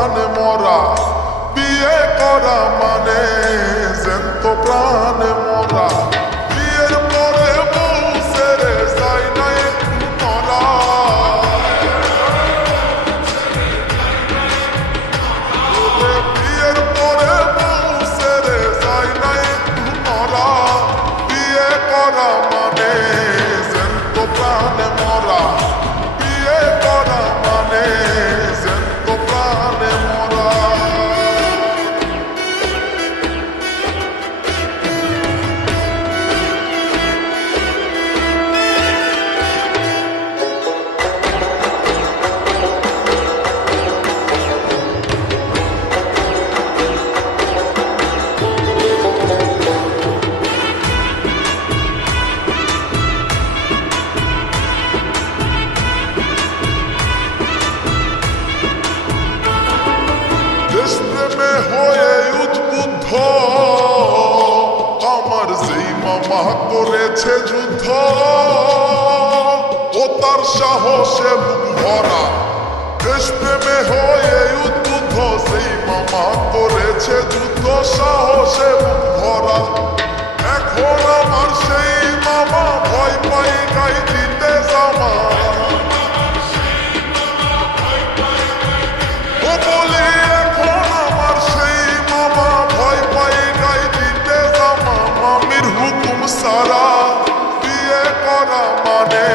প্রাণে মরা, বিয়ে করা মানে জ্যান্ত প্রাণে মরা। বিয়ের পরে বউ ছেড়ে যায় না একটু নড়া, বিয়ের পরে বউ ছেড়ে যায় না একটু নড়া। বিয়ে করা মানে জ্যান্ত প্রাণে মরা, বিয়ে করা মানে জ্যান্ত প্রাণে মরা। দেশপ্রেমে হয়ে উদ্বুদ্ধ আমার যেই মামা করেছে যুদ্ধ, ও তার সাহসে বুক ভরা। দেশপ্রেমে হয়ে উদ্বুদ্ধ সেই মামা করেছে যুদ্ধ, সাহসে বুক ভরা। এখন আমার সেই মামা ভয় পাই গাই দিতে জামা, ও বলি এখন আমার সেই মামা ভয় পাই গাই দিতে জামা। মামির হুকুম সারা বিয়ে করা মানে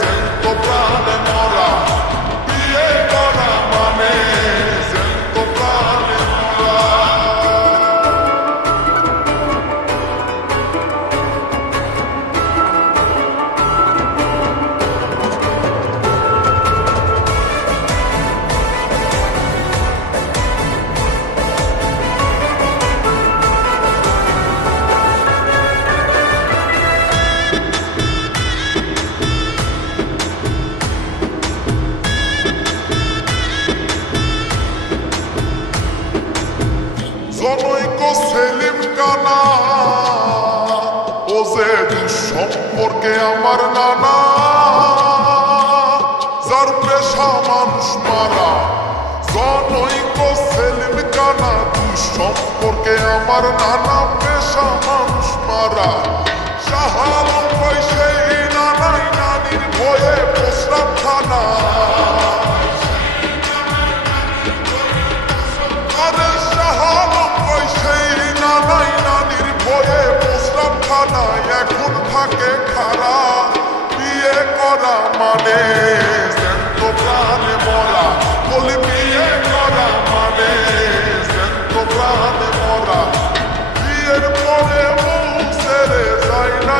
জ্যান্ত প্রাণে মরা, বিয়ে করা মানে জ্যান্ত প্রাণে মরা। জনৈক সেলিম কানা ও যে দুঃসম্পর্কে আমার নানা, যার পেশা মানুষ মারা। জনৈক সেলিম কানা দুঃসম্পর্কে আমার নানা, পেশা মানুষ মারা। শাহ আলম কয় সেই নানাই নানির ভয়ে প্রস্রাব খানা, আরে শাহ আলম কয় সেই নানাই নানির ভয়ে প্রস্রাব খানায় এখন থাকে খারা। বিয়ে করা মানে জ্যান্ত প্রাণে মরা, বলি বিয়ে করা মানে জ্যান্ত প্রাণে মরা। বিয়ের পরে বউ ছেড়ে যায় না